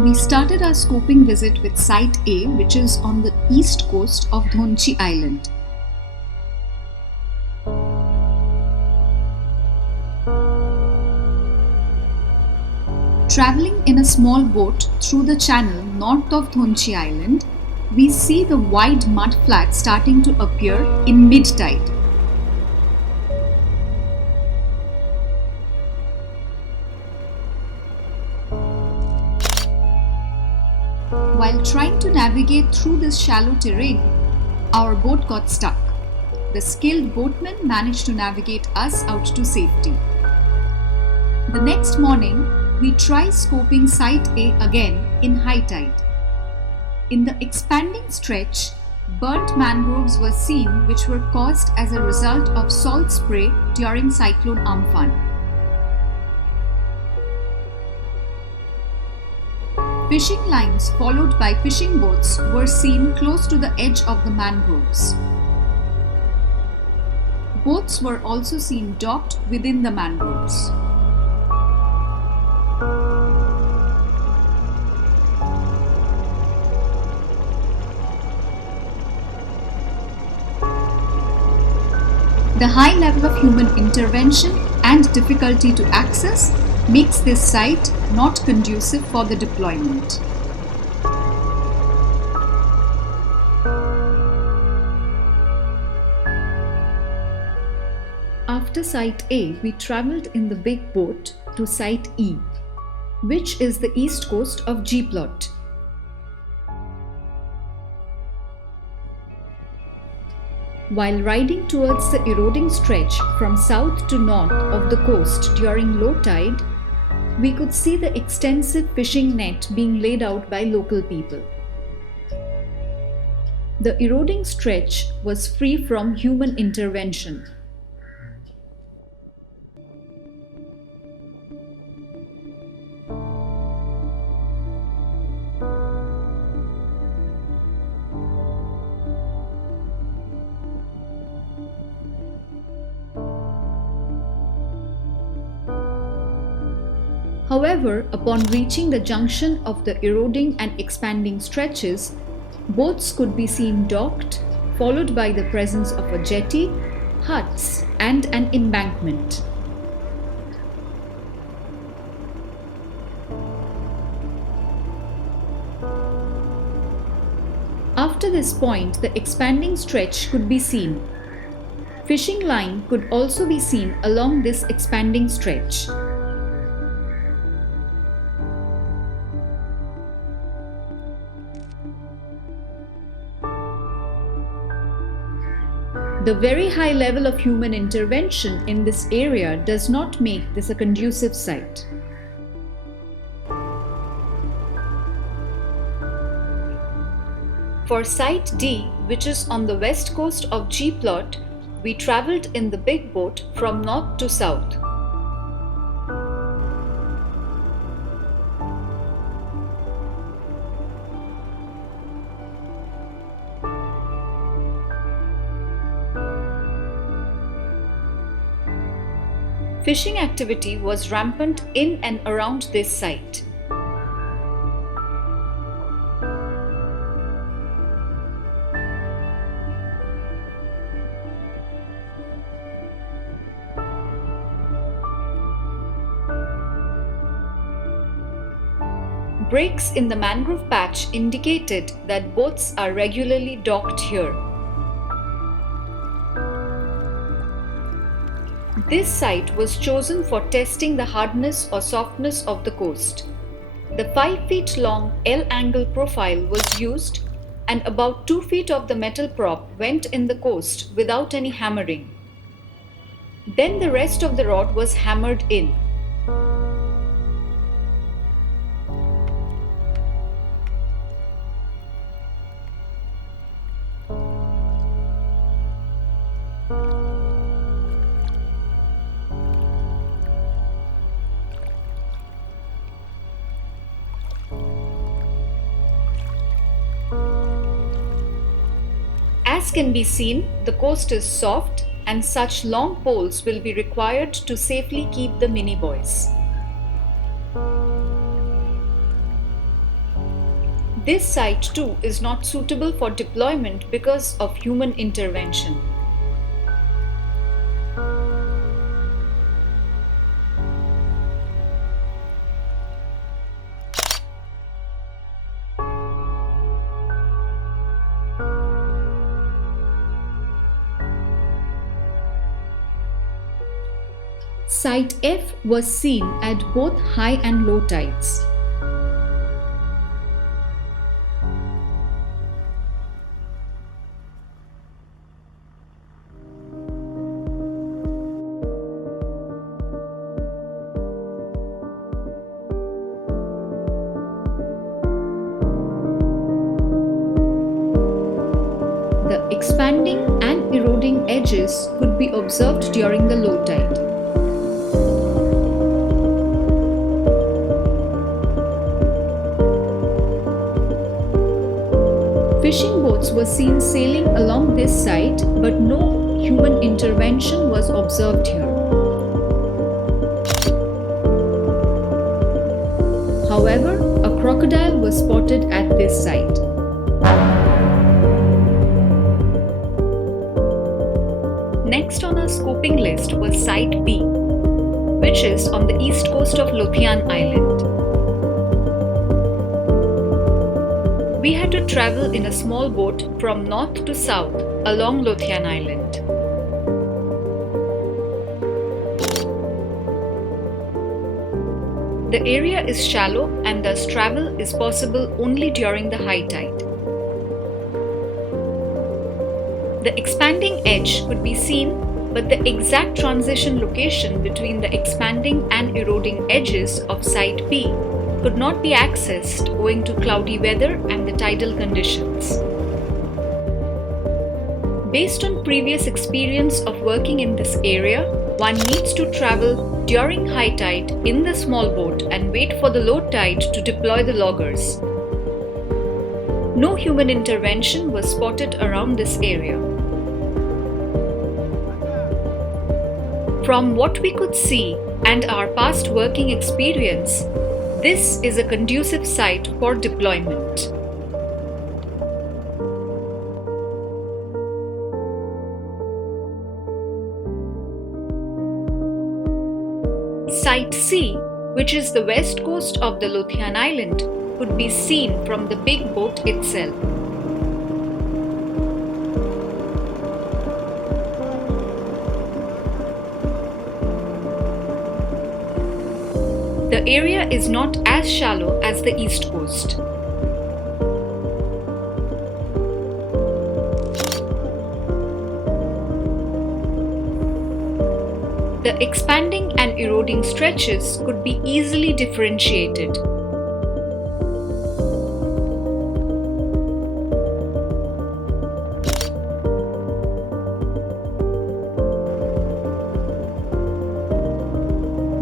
We started our scoping visit with Site A, which is on the east coast of Dhonchi Island. Traveling in a small boat through the channel north of Dhonchi Island, we see the wide mud flats starting to appear in mid-tide. While trying to navigate through this shallow terrain, our boat got stuck. The skilled boatmen managed to navigate us out to safety. The next morning, we tried scoping Site A again in high tide. In the expanding stretch, burnt mangroves were seen which were caused as a result of salt spray during Cyclone Amphan. Fishing lines followed by fishing boats were seen close to the edge of the mangroves. Boats were also seen docked within the mangroves. The high level of human intervention and difficulty to access makes this site not conducive for the deployment. After Site A, we travelled in the big boat to Site E, which is the east coast of G-Plot. While riding towards the eroding stretch from south to north of the coast during low tide, we could see the extensive fishing net being laid out by local people. The eroding stretch was free from human intervention. However, upon reaching the junction of the eroding and expanding stretches, boats could be seen docked, followed by the presence of a jetty, huts, and an embankment. After this point, the expanding stretch could be seen. Fishing line could also be seen along this expanding stretch. The very high level of human intervention in this area does not make this a conducive site. For Site D, which is on the west coast of G-Plot, we travelled in the big boat from north to south. Fishing activity was rampant in and around this site. Breaks in the mangrove patch indicated that boats are regularly docked here. This site was chosen for testing the hardness or softness of the coast. The 5 feet long L-angle profile was used, and about 2 feet of the metal prop went in the coast without any hammering. Then the rest of the rod was hammered in. As can be seen, the coast is soft and such long poles will be required to safely keep the mini buoys. This site too is not suitable for deployment because of human intervention. Site F was seen at both high and low tides. The expanding and eroding edges could be observed during the low tide. Fishing boats were seen sailing along this site, but no human intervention was observed here. However, a crocodile was spotted at this site. Next on our scoping list was Site B, which is on the east coast of Lothian Island. We had to travel in a small boat from north to south along Lothian Island. The area is shallow and thus travel is possible only during the high tide. The expanding edge could be seen, but the exact transition location between the expanding and eroding edges of Site B could not be accessed owing to cloudy weather and the tidal conditions. Based on previous experience of working in this area, one needs to travel during high tide in the small boat and wait for the low tide to deploy the loggers. No human intervention was spotted around this area. From what we could see and our past working experience, this is a conducive site for deployment. Site C, which is the west coast of the Lothian Island, could be seen from the big boat itself. The area is not as shallow as the east coast. The expanding and eroding stretches could be easily differentiated.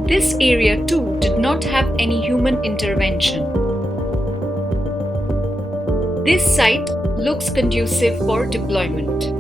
This area too did not have any human intervention. This site looks conducive for deployment.